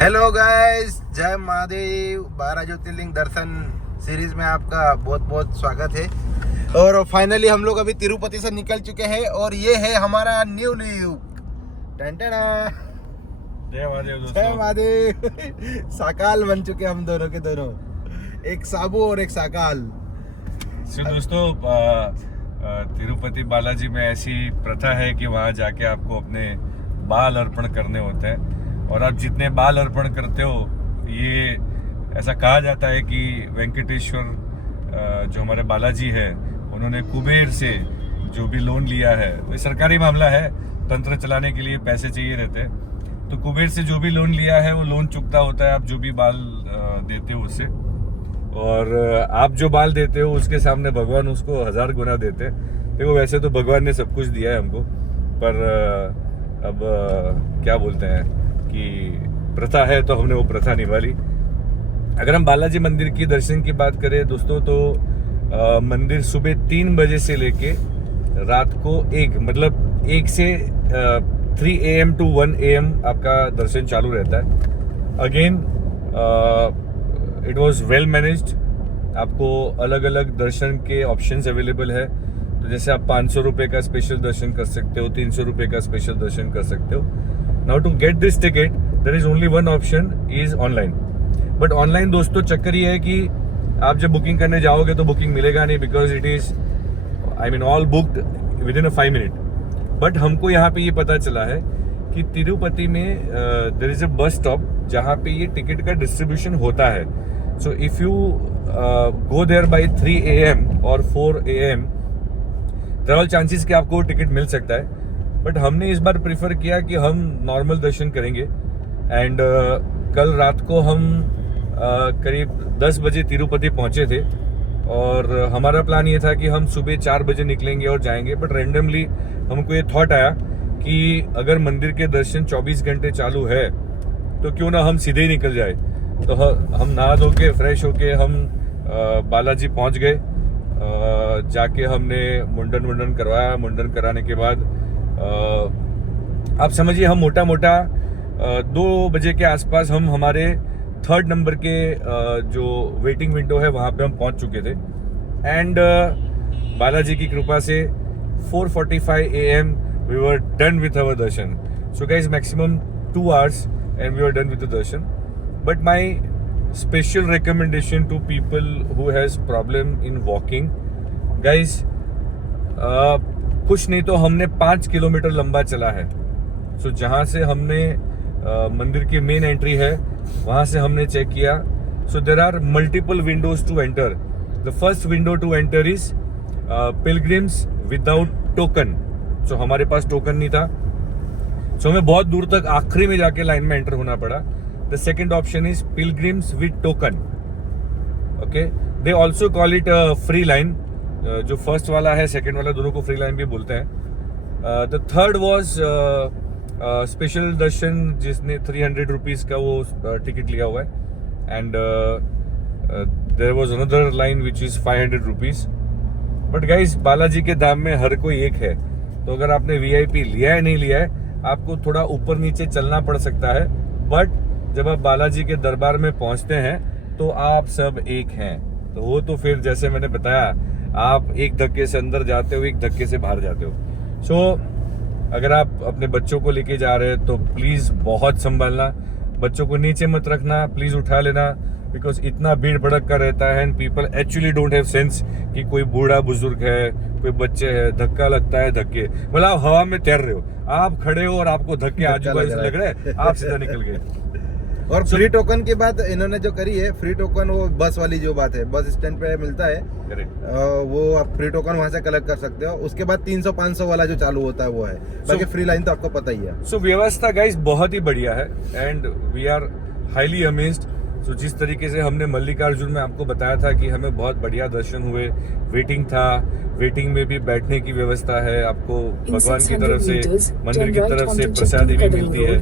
Hello guys, जय महादेव। 12 ज्योतिर्लिंग दर्शन series में आपका बहुत बहुत स्वागत है। और फाइनली हम लोग अभी तिरुपति से निकल चुके हैं और ये है हमारा न्यू लुक। टंटना जय महादेव दोस्तों। जय महादेव। साकाल बन चुके हम दोनों के दोनों, एक साबू और एक साकाल। दोस्तों तिरुपति बालाजी में ऐसी प्रथा है कि वहाँ जाके आपको अपने बाल अर्पण करने होते हैं और आप जितने बाल अर्पण करते हो, ये ऐसा कहा जाता है कि वेंकटेश्वर जो हमारे बालाजी है, उन्होंने कुबेर से जो भी लोन लिया है, वो सरकारी मामला है, तंत्र चलाने के लिए पैसे चाहिए रहते हैं, तो कुबेर से जो भी लोन लिया है वो लोन चुकता होता है आप जो भी बाल देते हो उससे। और आप जो बाल देते हो उसके सामने भगवान उसको 1000 गुना देते हैं। देखो वैसे तो भगवान ने सब कुछ दिया है हमको, पर अब क्या बोलते हैं कि प्रथा है तो हमने वो प्रथा निभा ली। अगर हम बालाजी मंदिर की दर्शन की बात करें दोस्तों, तो मंदिर सुबह 3 बजे से लेके रात को 1 से 3 AM to 1 AM आपका दर्शन चालू रहता है। Again it was well managed. आपको अलग अलग दर्शन के ऑप्शंस अवेलेबल है। तो जैसे आप 500 रुपये का स्पेशल दर्शन कर सकते हो, 300 रुपये का स्पेशल दर्शन कर सकते हो। Now to get this ticket there is only one option, is online. But online दोस्तों चक्कर ये है कि आप जब बुकिंग करने जाओगे तो बुकिंग मिलेगा नहीं, because it is all booked with in 5 minute. But हमको यहाँ पे ये पता चला है कि तिरुपति में there is a bus stop जहाँ पे ये टिकट का डिस्ट्रीब्यूशन होता है। So if you go there by 3 AM और 4 AM, there are all chances कि आपको टिकट मिल सकता है। बट हमने इस बार प्रीफर किया कि हम नॉर्मल दर्शन करेंगे। एंड कल रात को हम करीब 10 बजे तिरुपति पहुंचे थे और हमारा प्लान ये था कि हम सुबह 4 बजे निकलेंगे और जाएंगे। बट रेंडमली हमको ये थॉट आया कि अगर मंदिर के दर्शन 24 घंटे चालू है तो क्यों ना हम सीधे ही निकल जाए। तो हम नहा धो के फ्रेश होके हम बालाजी पहुंच गए। जाके हमने मुंडन करवाया। मुंडन कराने के बाद आप समझिए हम मोटा 2 बजे के आसपास हम हमारे 3rd नंबर के जो वेटिंग विंडो है वहाँ पे हम पहुँच चुके थे। एंड बालाजी की कृपा से 4:45 AM we were done with our darshan. So guys maximum 2 hours and we were done with the darshan. But my special recommendation to people who has problem in walking, guys, कुछ नहीं तो हमने 5 किलोमीटर लंबा चला है। सो जहाँ से हमने मंदिर की मेन एंट्री है वहाँ से हमने चेक किया। So there are multiple windows to enter. The first window to enter is pilgrims without token. So हमारे पास टोकन नहीं था, सो हमें बहुत दूर तक आखिरी में जाके लाइन में एंटर होना पड़ा। The second option is pilgrims with token. Okay, they also call it free line. जो फर्स्ट वाला है सेकेंड वाला दोनों को फ्री लाइन भी बोलते हैं। The third was special darshan, जिसने 300 रुपीज का वो टिकट लिया हुआ है। And there was another line which is 500 rupees. But guys Balaji के दाम में हर कोई एक है। तो अगर आपने VIP लिया है नहीं लिया है, आपको थोड़ा ऊपर नीचे चलना पड़ सकता है। बट जब आप बालाजी के दरबार में पहुंचते हैं तो आप सब एक हैं। तो वो तो फिर जैसे मैंने बताया, आप एक धक्के से अंदर जाते हो, एक धक्के से बाहर जाते हो। सो अगर आप अपने बच्चों को लेके जा रहे हैं तो प्लीज बहुत संभालना। बच्चों को नीचे मत रखना, प्लीज उठा लेना, बिकॉज इतना भीड़ भड़क का रहता है and people actually don't have sense कि कोई बूढ़ा बुजुर्ग है, कोई बच्चे है, धक्का लगता है। धक्के मतलब आप हवा में तैर रहे हो, आप खड़े हो और आपको धक्के आजू बाजू से लग रहे हैं, आप सीधा निकल गए। और फ्री टोकन की बात इन्होंने जो करी है, फ्री टोकन वो बस वाली जो बात है, बस स्टैंड पे मिलता है, वो आप फ्री टोकन वहां से कलेक्ट कर सकते हो। उसके बाद 300-500 वाला जो चालू होता है वो है, बाकी फ्री लाइन तो आपको पता ही है। सो व्यवस्था गाइस बहुत ही बढ़िया है and we are highly amazed. So जिस तरीके से हमने मल्लिकार्जुन में आपको बताया था कि हमें बहुत बढ़िया दर्शन हुए, वेटिंग था, वेटिंग में भी बैठने की व्यवस्था है, आपको भगवान की तरफ से, मंदिर की तरफ से प्रसादी भी मिलती है।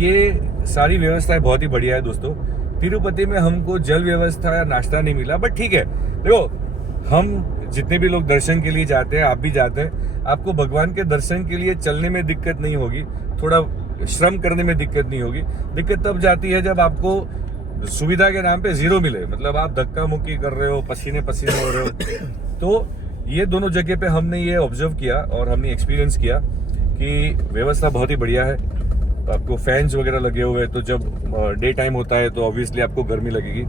ये सारी व्यवस्थाएं बहुत ही बढ़िया है दोस्तों। तिरुपति में हमको जल व्यवस्था या नाश्ता नहीं मिला, बट ठीक है, देखो हम जितने भी लोग दर्शन के लिए जाते हैं, आप भी जाते हैं, आपको भगवान के दर्शन के लिए चलने में दिक्कत नहीं होगी, थोड़ा श्रम करने में दिक्कत नहीं होगी। दिक्कत तब जाती है जब आपको सुविधा के नाम पे जीरो मिले, मतलब आप धक्का मुक्की कर रहे हो, पसीने पसीने हो रहे हो। तो ये दोनों जगह पे हमने ये ऑब्जर्व किया और हमने एक्सपीरियंस किया कि व्यवस्था बहुत ही बढ़िया है। आपको फैंस वगैरह लगे हुए हैं, तो जब डे टाइम होता है तो ऑब्वियसली आपको गर्मी लगेगी।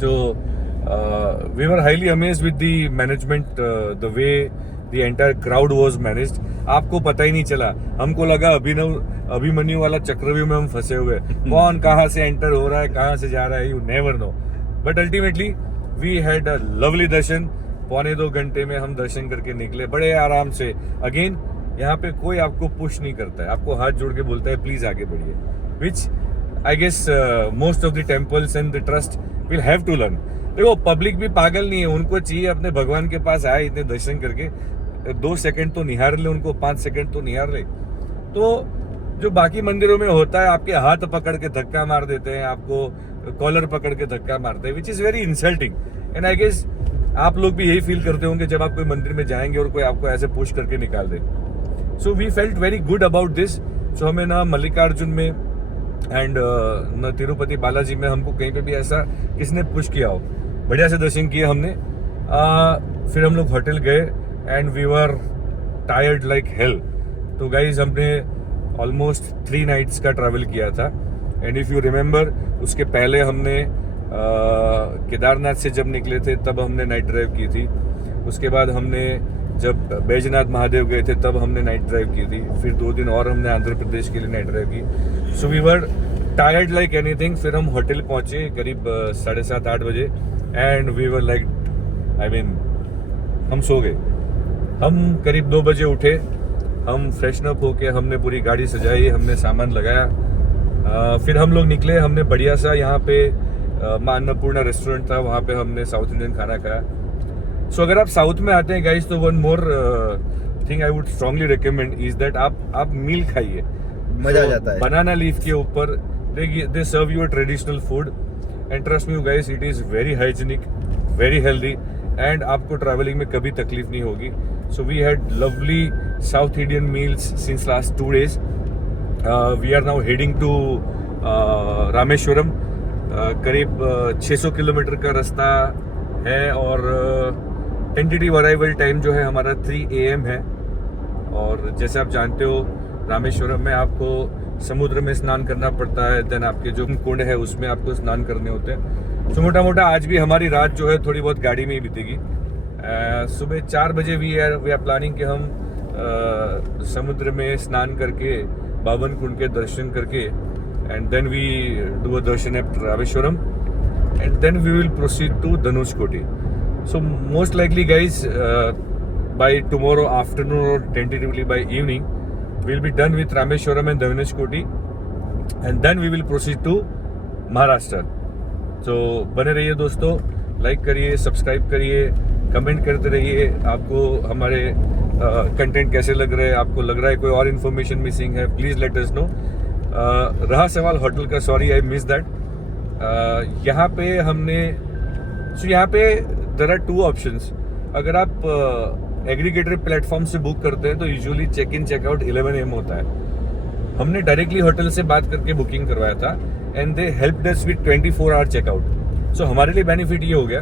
So we were highly amazed with the management, the way the entire crowd was managed. आपको पता ही नहीं चला, हमको लगा अभिमन्यु वाला चक्रव्यूह में हम फंसे हुए, कौन कहाँ से एंटर हो रहा है, कहाँ से जा रहा है, you never know. But ultimately we had a lovely darshan. 1.25 घंटे में हम दर्शन करके निकले बड़े आराम से। अगेन यहाँ पे कोई आपको पुश नहीं करता है, आपको हाथ जोड़ के बोलता है प्लीज आगे बढ़िए, which I guess most of the temples and the trust will have to learn. देखो पब्लिक भी पागल नहीं है, उनको चाहिए अपने भगवान के पास आए, इतने दर्शन करके 2 सेकंड तो निहार ले, उनको 5 सेकंड तो निहार ले। तो जो बाकी मंदिरों में होता है, आपके हाथ पकड़ के धक्का मार देते हैं, आपको कॉलर पकड़ के धक्का मारते हैं, which is very insulting. And I guess आप लोग भी यही फील करते होंगे जब आप कोई मंदिर में जाएंगे और कोई आपको ऐसे पुश करके निकाल दे। So we felt very good about this. So हमें ना मल्लिकार्जुन में एंड न तिरुपति बालाजी में हमको कहीं पे भी ऐसा किसने पुश किया हो। बढ़िया से दर्शन किए हमने। फिर हम लोग होटल गए and we were tired like hell. तो गाइज हमने ऑलमोस्ट 3 नाइट्स का ट्रैवल किया था। एंड इफ़ यू रिमेंबर, उसके पहले हमने केदारनाथ से जब निकले थे तब हमने नाइट ड्राइव की थी। उसके बाद हमने जब बैजनाथ महादेव गए थे तब हमने नाइट ड्राइव की थी। फिर 2 दिन और हमने आंध्र प्रदेश के लिए नाइट ड्राइव की। So we were tired like anything. फिर हम होटल पहुंचे करीब 7:30-8 बजे and we were like, I mean हम सो गए। हम करीब 2 बजे उठे, हम फ्रेशन अप होके हमने पूरी गाड़ी सजाई, हमने सामान लगाया। फिर हम लोग निकले। हमने बढ़िया सा यहाँ पे मां अन्नपूर्णा रेस्टोरेंट था, वहाँ पे हमने साउथ इंडियन खाना खाया। सो अगर आप साउथ में आते हैं गाइस, तो one more thing I would strongly recommend is that आप मील खाइए, मजा आ जाता है। बनाना लीफ के ऊपर they serve you traditional food and trust me guys, it is very hygienic, very healthy and आपको ट्रैवलिंग में कभी तकलीफ नहीं होगी। So we had lovely South Indian meals since last 2 days। We are now heading to Rameswaram. करीब 600 kilometre का रास्ता है और टेंटेटिव अराइवल टाइम जो है हमारा 3 AM है। और जैसे आप जानते हो, रामेश्वरम में आपको समुद्र में स्नान करना पड़ता है, देन आपके जो कुंड है उसमें आपको स्नान करने होते हैं। तो मोटा मोटा आज भी हमारी रात जो है थोड़ी बहुत गाड़ी में ही बीतेगी। सुबह 4 बजे वी आर प्लानिंग कि हम समुद्र में स्नान करके बावन कुंड के दर्शन करके and then we do a darshan at Rameshwaram and then we will proceed to Dhanushkoti. So most likely guys, by tomorrow afternoon or tentatively by evening, we'll be done with Rameshwaram and Dhanushkoti and then we will proceed to Maharashtra. So बने रहिए दोस्तों, like करिए, subscribe करिए, comment करते रहिए। आपको हमारे content कैसे लग रहे हैं, आपको लग रहा है कोई और इन्फॉर्मेशन मिसिंग है, प्लीज़ लेट अस नो। रहा सवाल होटल का, सॉरी आई मिस दैट। यहाँ पे हमने यहाँ पे देयर आर 2 ऑप्शंस। अगर आप एग्रीगेटर प्लेटफॉर्म से बुक करते हैं तो usually check in checkout 11 AM होता है। हमने डायरेक्टली होटल से बात करके बुकिंग करवाया था and they helped us with 24 hour checkout. So हमारे लिए बेनिफिट ये हो गया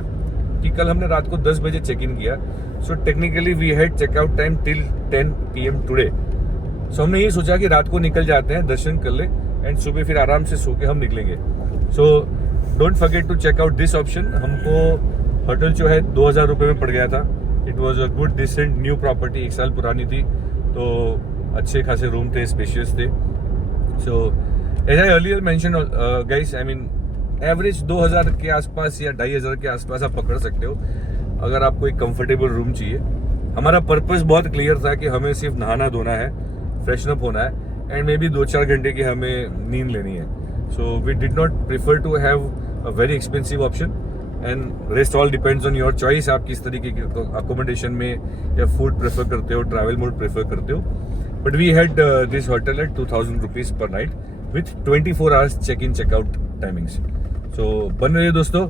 कि कल हमने रात को 10 बजे चेक इन किया। So technically we had checkout time till 10 PM today. So हमने ये सोचा कि रात को निकल जाते हैं, दर्शन कर ले एंड सुबह फिर आराम से सो के हम निकलेंगे। So don't forget to check out this option. हमको होटल जो है 2000 रुपये में पड़ गया था। It was a good decent new property, 1 साल पुरानी थी, तो अच्छे खासे रूम थे, स्पेशियस थे। सो As I earlier mentioned, guys, I mean, average 2000 के आसपास या 2500 के आसपास आप पकड़ सकते हो अगर आपको एक कंफर्टेबल रूम चाहिए। हमारा पर्पस बहुत क्लियर था कि हमें सिर्फ नहाना धोना है, फ्रेशन अप होना है एंड मे बी 2-4 घंटे की हमें नींद लेनी है। So we did not prefer to have a very expensive option and rest all depends on your choice. आप किस तरीके के अकोमोडेशन में या फूड प्रेफर करते हो, ट्रैवल मोड प्रेफर करते हो। But we had this hotel at 2000 rupees per night with 24 hours check in checkout timings. So बन रही है दोस्तों,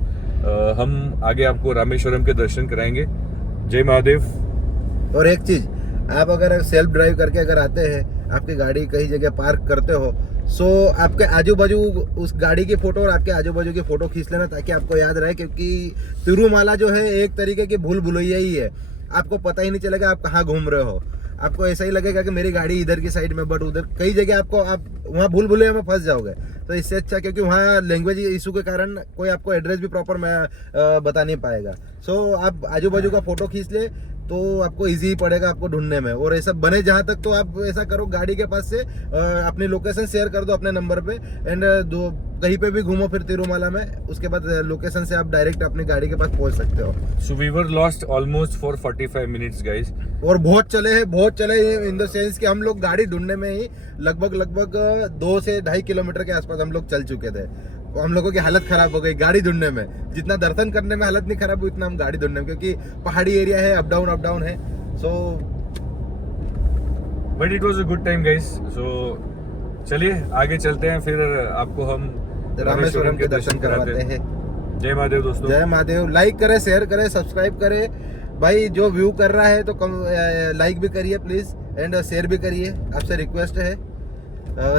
हम आगे आपको रामेश्वरम के दर्शन कराएंगे। जय महादेव। और एक चीज, आप अगर सेल्फ ड्राइव करके अगर आते हैं, आपकी गाड़ी कहीं जगह पार्क करते हो, सो आपके आजू बाजू उस गाड़ी की फोटो और आपके आजू बाजू की फोटो खींच लेना ताकि आपको याद रहे, क्योंकि तिरुमाला जो है एक तरीके की भूल भुलैया ही है। आपको पता ही नहीं चलेगा आप कहाँ घूम रहे हो। आपको ऐसा ही लगेगा कि मेरी गाड़ी इधर की साइड में, बट उधर कई जगह आपको आप वहाँ भूल भुलैया में फंस जाओगे। तो इससे अच्छा, क्योंकि वहाँ लैंग्वेज इशू के कारण कोई आपको एड्रेस भी प्रॉपर बता नहीं पाएगा। सो आप आजू बाजू का फोटो खींच ले तो आपको इजी पड़ेगा आपको ढूंढने में। और ऐसा बने जहाँ तक तो आप ऐसा करो, गाड़ी के पास से अपनी लोकेशन शेयर कर दो अपने नंबर पे एंड कहीं पे भी घूमो फिर तिरुमाला में, उसके बाद लोकेशन से आप डायरेक्ट अपनी गाड़ी के पास पहुंच सकते हो। So we were lost almost for 45 minutes guys. और बहुत चले इन द सेंस कि हम लोग गाड़ी ढूंढने में ही लगभग 2 से 2.5 किलोमीटर के आसपास हम लोग चल चुके थे। हम लोगों की हालत खराब हो गई गाड़ी ढूंढने में। जितना दर्शन करने में हालत नहीं खराब हुई, उतना हम गाड़ी ढूंढने में, क्योंकि पहाड़ी एरिया है, अप डाउन है। So but it was a good time guys. So चलिए आगे चलते हैं, फिर आपको हम रामेश्वरम के दर्शन करवाते हैं। जय महादेव दोस्तों। जय महादेव। लाइक करें, शेयर करें, सब्सक्राइब करें। भाई जो व्यू कर रहा है तो लाइक भी करिए प्लीज एंड शेयर भी करिए, आपसे रिक्वेस्ट है।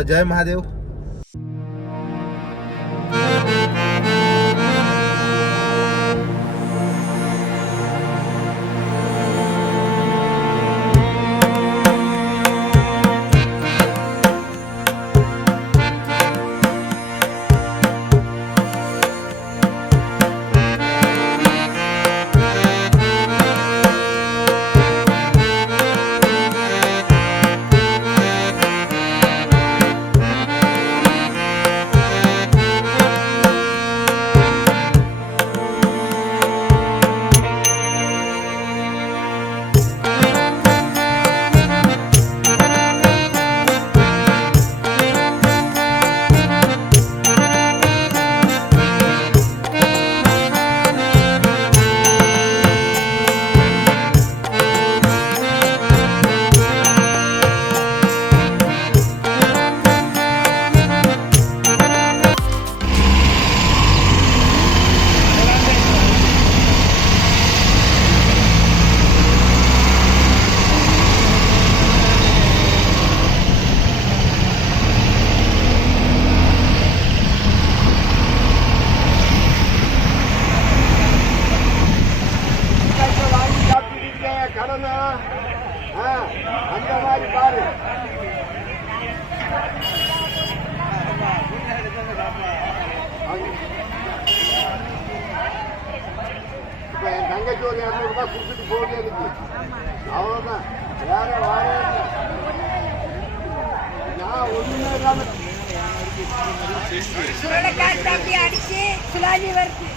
जय महादेव। ಸುರಳಕಾಯಿ ಅಡಿಸಿ ಸುಲಾಲಿ ಬರ್ತಿ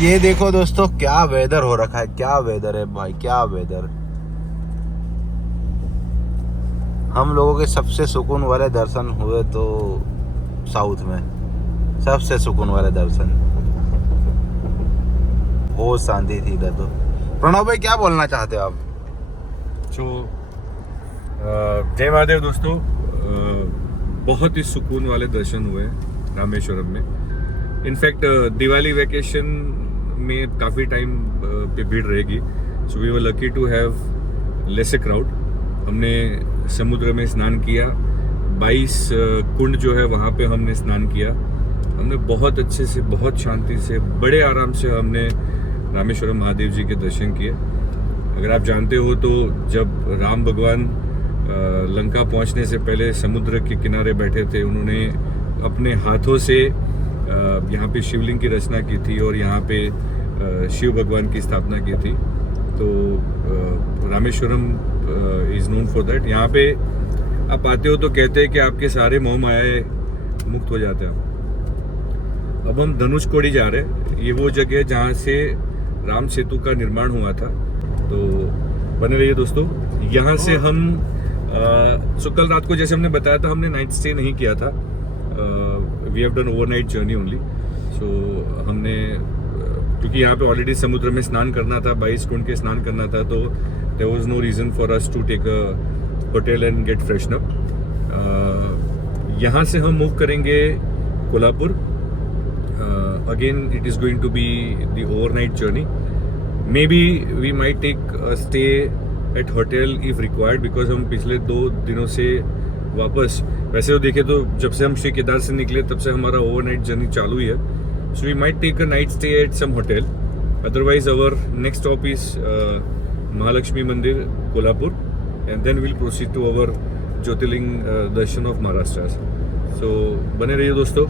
ये देखो दोस्तों क्या वेदर हो रखा है, क्या वेदर है भाई, क्या वेदर। हम लोगों के सबसे सुकून वाले दर्शन हुए तो साउथ में, सबसे सुकून वाले दर्शन, बहुत शांति थी इधर। तो प्रणव भाई क्या बोलना चाहते हो आप? जय महादेव दोस्तों, बहुत ही सुकून वाले दर्शन हुए रामेश्वरम में। इनफैक्ट दिवाली वैकेशन में काफ़ी टाइम पे भीड़ रहेगी, so we were lucky to have less crowd. हमने समुद्र में स्नान किया, 22 कुंड जो है वहाँ पे हमने स्नान किया। हमने बहुत अच्छे से, बहुत शांति से, बड़े आराम से हमने रामेश्वरम महादेव जी के दर्शन किए। अगर आप जानते हो तो जब राम भगवान लंका पहुंचने से पहले समुद्र के किनारे बैठे थे, उन्होंने अपने हाथों से यहाँ पे शिवलिंग की रचना की थी और यहाँ पे शिव भगवान की स्थापना की थी। तो Rameswaram is known for that. यहाँ पे आप आते हो तो कहते हैं कि आपके सारे मोह माया मुक्त हो जाते हैं। अब हम धनुषकोडी जा रहे हैं। ये वो जगह है जहाँ से राम सेतु का निर्माण हुआ था। तो बने रहिए दोस्तों। यहाँ से हम कल रात को जैसे हमने बताया था, हमने नाइट स्टे नहीं किया था। We have done overnight journey only. So हमने क्योंकि यहाँ पे ऑलरेडी समुद्र में स्नान करना था, 22 कुंड के स्नान करना था, तो there was no reason for us to take a hotel and get freshen up. यहाँ से हम मूव करेंगे Kolhapur. Again it is going to be the overnight journey. Maybe we might take stay at hotel if required, because हम पिछले 2 दिनों से वापस, वैसे तो देखें तो जब से हम श्री केदार से निकले तब से हमारा ओवरनाइट जर्नी चालू ही है। So we might take a night stay at some hotel. Otherwise our next stop is Mahalakshmi mandir Kolhapur, and then will proceed to our jyotirlinga darshan of Maharashtra. So बने रहिए दोस्तों।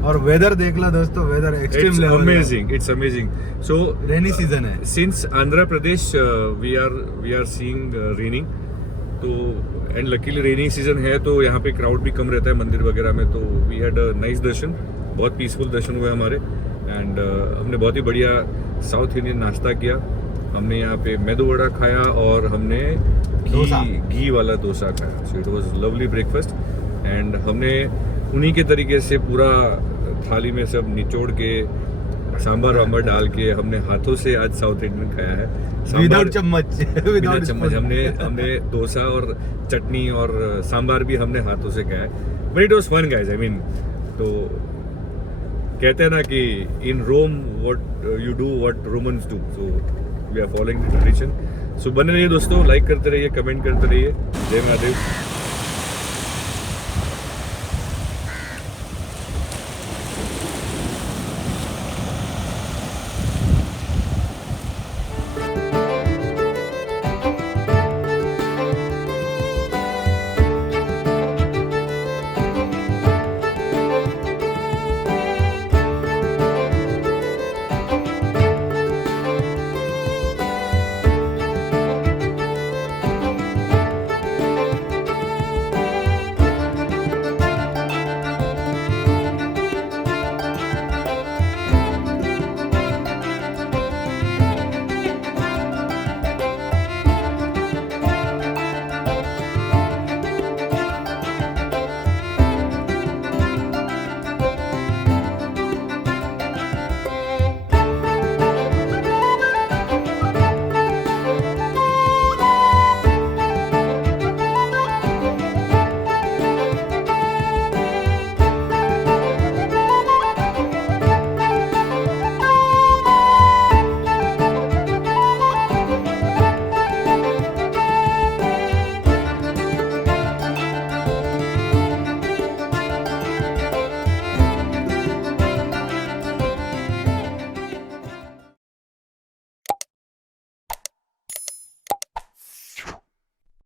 और वेदर देख लो दोस्तों, weather extreme level, amazing, it's amazing. So rainy season है। Since Andhra Pradesh we are seeing raining, तो and luckily raining season है तो यहाँ पे क्राउड भी कम रहता है मंदिर वगैरह में। तो वी हैड अ नाइस दर्शन, बहुत पीसफुल दर्शन हुए हमारे। एंड हमने बहुत ही बढ़िया साउथ इंडियन नाश्ता किया। हमने यहाँ पे मेदू वड़ा खाया और हमने घी वाला डोसा खाया। So it was lovely breakfast. And हमने उन्हीं के तरीके से पूरा थाली में सब निचोड़ के सांभर वाम्बर डाल के हमने हाथों से आज साउथ इंडियन खाया है। विदाउट चम्मच, विदाउट चम्मच। हमने डोसा और चटनी और सांभर भी हमने हाथों से खाया है। But it was fun guys. I mean, तो कहते हैं ना कि in Rome what you do what Romans do, so we are following the tradition. So बने रहिए दोस्तों, लाइक करते रहिए, कमेंट करते रहिए। जय महादेव।